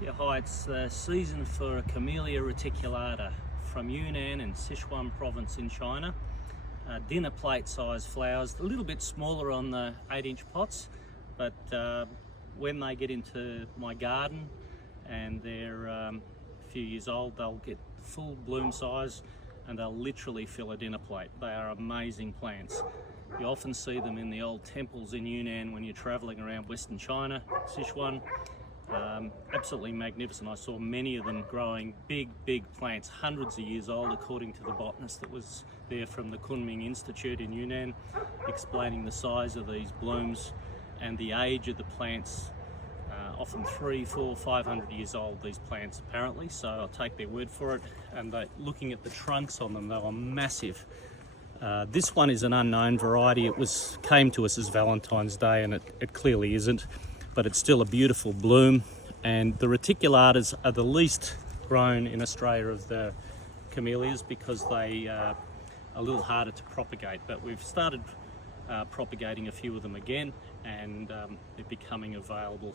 Yeah, hi, it's the season for Camellia Reticulata from Yunnan and Sichuan province in China. Dinner plate size flowers, a little bit smaller on the 8-inch pots, but when they get into my garden and they're a few years old, they'll get full bloom size and they'll literally fill a dinner plate. They are amazing plants. You often see them in the old temples in Yunnan when you're traveling around Western China, Sichuan. Absolutely magnificent. I saw many of them growing big plants, hundreds of years old, according to the botanist that was there from the Kunming Institute in Yunnan, explaining the size of these blooms and the age of the plants. Often 300, 400, 500 years old, these plants apparently, so I'll take their word for it. And looking at the trunks on them, they were massive. This one is an unknown variety. It came to us as Valentine's Day, and it clearly isn't, but it's still a beautiful bloom. And the reticulatas are the least grown in Australia of the camellias because they are a little harder to propagate, but we've started propagating a few of them again, and they're becoming available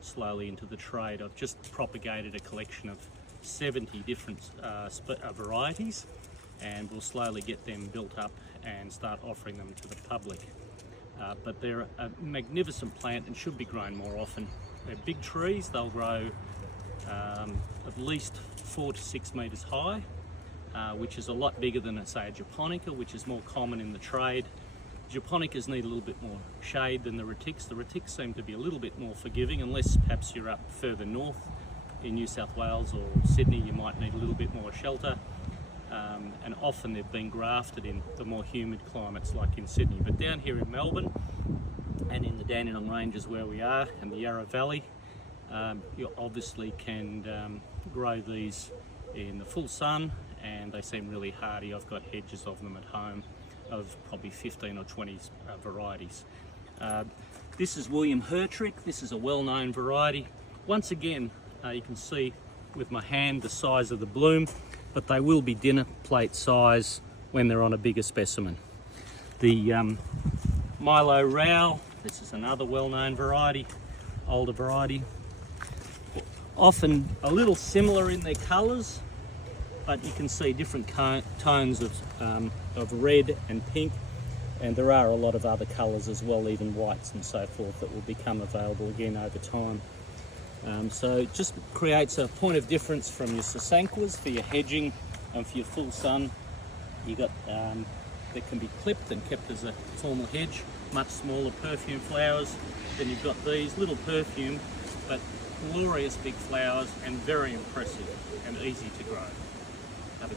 slowly into the trade. I've just propagated a collection of 70 different varieties, and we'll slowly get them built up and start offering them to the public. But they're a magnificent plant and should be grown more often. They're big trees. They'll grow at least 4 to 6 metres high, which is a lot bigger than, say, a japonica, which is more common in the trade. Japonicas need a little bit more shade than the retics. The retics seem to be a little bit more forgiving, unless perhaps you're up further north in New South Wales or Sydney. You might need a little bit more shelter. And often they've been grafted in the more humid climates like in Sydney. But down here in Melbourne and in the Dandenong Ranges where we are, and the Yarra Valley, you obviously can grow these in the full sun, and they seem really hardy. I've got hedges of them at home of probably 15 or 20 varieties. This is William Hertrick. This is a well-known variety. Once again, you can see with my hand the size of the bloom, but they will be dinner plate size when they're on a bigger specimen. The Milo Rao, this is another well-known variety, older variety. Often a little similar in their colours, but you can see different tones of red and pink, and there are a lot of other colours as well, even whites and so forth, that will become available again over time. So it just creates a point of difference from your sasanquas for your hedging and for your full sun. You got that can be clipped and kept as a formal hedge, much smaller perfume flowers. Then you've got these little perfume, but glorious big flowers and very impressive and easy to grow.